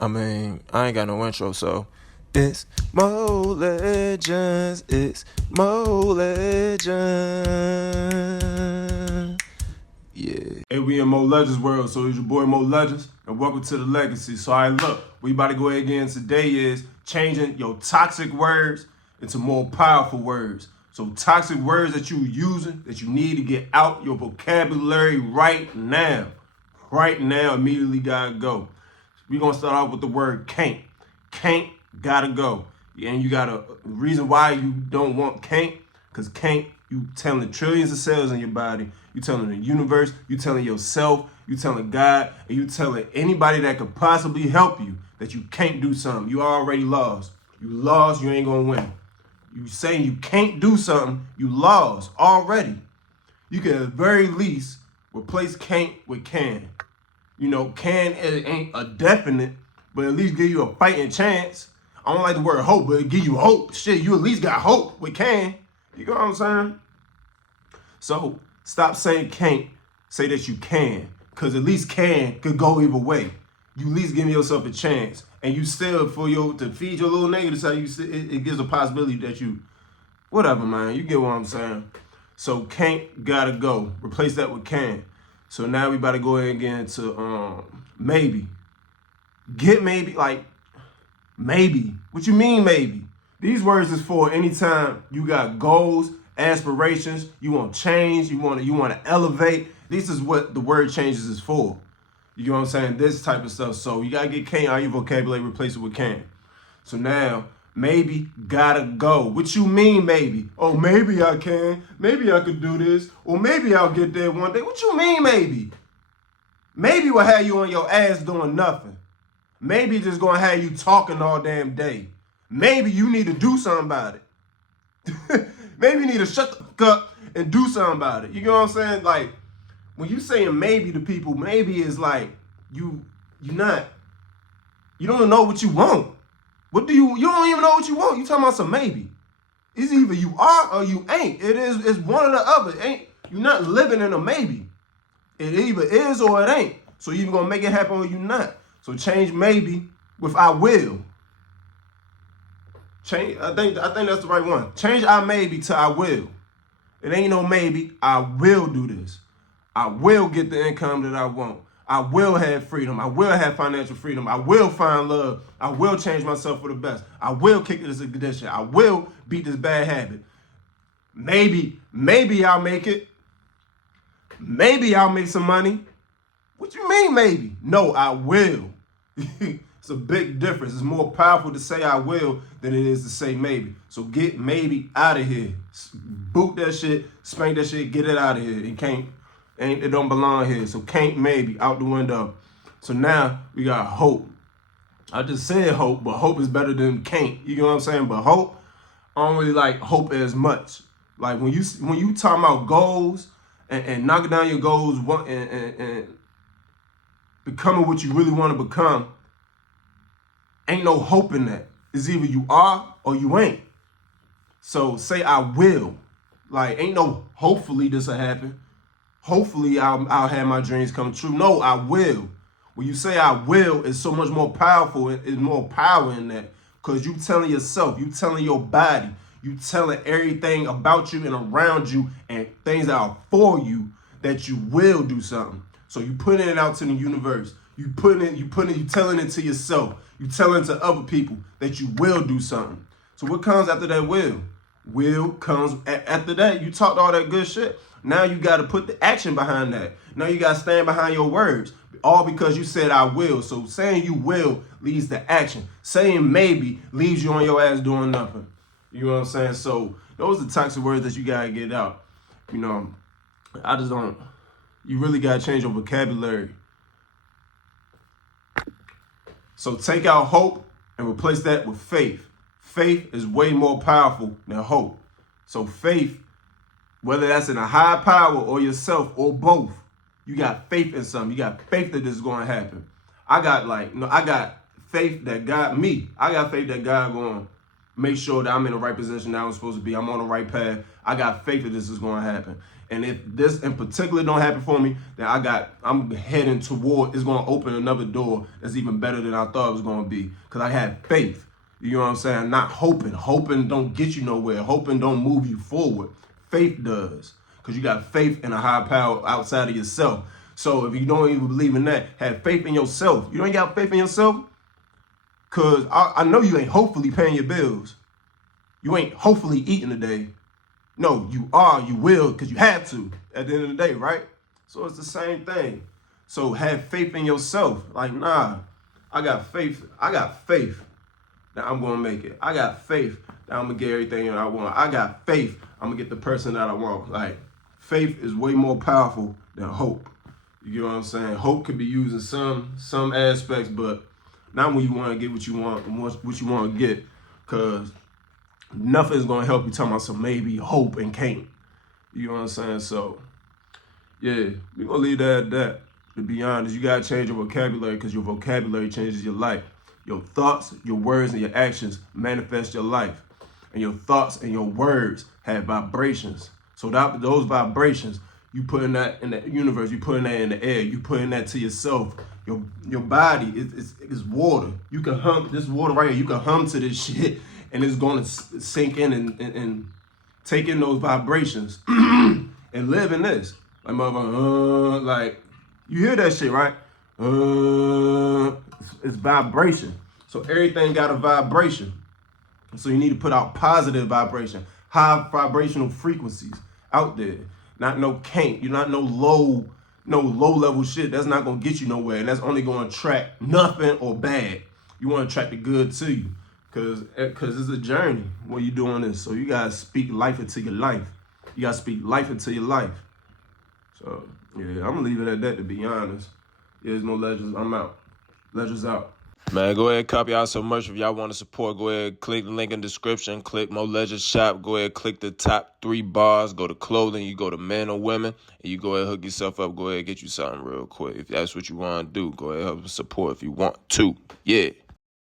I mean, I ain't got no intro, so it's Mo Legends. It's Mo Legends. Yeah. Hey, we in Mo Legends world, so it's your boy Mo Legends, and welcome to the Legacy. So, look, we about to go ahead again today is changing your toxic words into more powerful words. So, toxic words that you using, that you need to get out your vocabulary right now. Right now, immediately gotta go. We're gonna start off with the word can't. Can't gotta go. And you gotta, reason why you don't want can't, because can't, you telling trillions of cells in your body, you telling the universe, you telling yourself, you telling God, and you telling anybody that could possibly help you that you can't do something. You already lost. You lost, you ain't gonna win. You saying you can't do something, you lost already. You can at the very least replace can't with can. You know, can ain't a definite, but at least give you a fighting chance. I don't like the word hope, but it give you hope. Shit, you at least got hope with can. You know what I'm saying? So stop saying can't, say that you can. Cause at least can could go either way. You at least give yourself a chance. And you still, to feed your little nigga, that's how it gives a possibility that you, whatever, man. You get what I'm saying? So can't gotta go. Replace that with can. So now we about to go ahead and get into maybe. Get maybe, like maybe. What you mean maybe? These words is for anytime you got goals, aspirations, you want change, you want to elevate. This is what the word changes is for. You know what I'm saying? This type of stuff. So you gotta get can out of your vocabulary, replace it with can. So now, maybe gotta go. What you mean maybe? Oh, maybe I can. Maybe I could do this. Or maybe I'll get there one day. What you mean maybe? Maybe will have you on your ass doing nothing. Maybe just gonna have you talking all damn day. Maybe you need to do something about it. Maybe you need to shut the fuck up and do something about it. You know what I'm saying? Like, when you saying maybe to people, maybe is like you don't know what you want. You don't even know what you want. You talking about some maybe. It's either you are or you ain't. It's one or the other. You're not living in a maybe. It either is or it ain't. So you either gonna make it happen or you not. So change maybe with I will. Change. I think that's the right one. Change I maybe to I will. It ain't no maybe. I will do this. I will get the income that I want. I will have freedom. I will have financial freedom. I will find love. I will change myself for the best. I will kick this addiction. I will beat this bad habit. Maybe I'll make it. Maybe I'll make some money. What you mean maybe? No, I will. It's a big difference. It's more powerful to say I will than it is to say maybe. So get maybe out of here. Boot that shit, spank that shit, get it out of here. It don't belong here. So can't maybe out the window. So now we got hope. I just said hope, but hope is better than can't. You know what I'm saying? But hope, I don't really like hope as much. Like when you talking about goals and knocking down your goals and becoming what you really want to become, ain't no hope in that. It's either you are or you ain't. So say I will. Like ain't no hopefully this will happen. Hopefully I'll have my dreams come true. No, I will. When you say I will, it's so much more powerful. It's more power in that. Because you telling yourself, you telling your body, you telling everything about you and around you and things that are for you that you will do something. So you putting it out to the universe. You telling it to yourself. You telling it to other people that you will do something. So what comes after that will? Will comes after that. You talked all that good shit. Now you got to put the action behind that. Now you got to stand behind your words. All because you said I will. So saying you will leads to action. Saying maybe leaves you on your ass doing nothing. You know what I'm saying? So those are the toxic words that you got to get out. You know, you really got to change your vocabulary. So take out hope and replace that with faith. Faith is way more powerful than hope. So faith, whether that's in a higher power or yourself or both, you got faith in something. You got faith that this is going to happen. I got faith that God, I got faith that God going to make sure that I'm in the right position that I'm supposed to be. I'm on the right path. I got faith that this is going to happen. And if this in particular don't happen for me, then I'm heading toward, it's going to open another door that's even better than I thought it was going to be. Because I had faith. You know what I'm saying? Not hoping. Hoping don't get you nowhere. Hoping don't move you forward. Faith does. Because you got faith in a higher power outside of yourself. So if you don't even believe in that, have faith in yourself. You ain't got faith in yourself? Because I know you ain't hopefully paying your bills. You ain't hopefully eating today. No, you are, you will, because you have to at the end of the day, right? So it's the same thing. So have faith in yourself. Like, nah, I got faith that I'm going to make it. I got faith that I'm going to get everything that I want. I got faith I'm going to get the person that I want. Like, faith is way more powerful than hope. You get what I'm saying? Hope could be used in some aspects, but not when you want to get what you want to get, because nothing is going to help you talking about some maybe, hope, and can't. You know what I'm saying? So, yeah, we're going to leave that at that. To be honest, you got to change your vocabulary, because your vocabulary changes your life. Your thoughts, your words, and your actions manifest your life. And your thoughts and your words have vibrations. So those vibrations, you putting that in the universe, you putting that in the air, you putting that to yourself. Your body is water. You can hum this water right here. You can hum to this shit, and it's going to sink in and take in those vibrations and live in this. Like motherfucker, like you hear that shit, right? It's vibration. So everything got a vibration. So you need to put out positive vibration, high vibrational frequencies out there. Not no can't. You're not no low level shit. That's not gonna get you nowhere, and that's only gonna attract nothing or bad. You want to attract the good to you, cause it's a journey when you're doing this. So you gotta speak life into your life. You gotta speak life into your life. So yeah, I'm gonna leave it at that. To be honest, there's no legends. I'm out. Legends out. Man, go ahead and copy out some merch. If y'all want to support, go ahead, click the link in the description, click Mo Legends Shop, go ahead, click the top 3 bars, go to clothing, you go to men or women, and you go ahead, hook yourself up, go ahead, get you something real quick. If that's what you want to do, go ahead, help support if you want to. Yeah.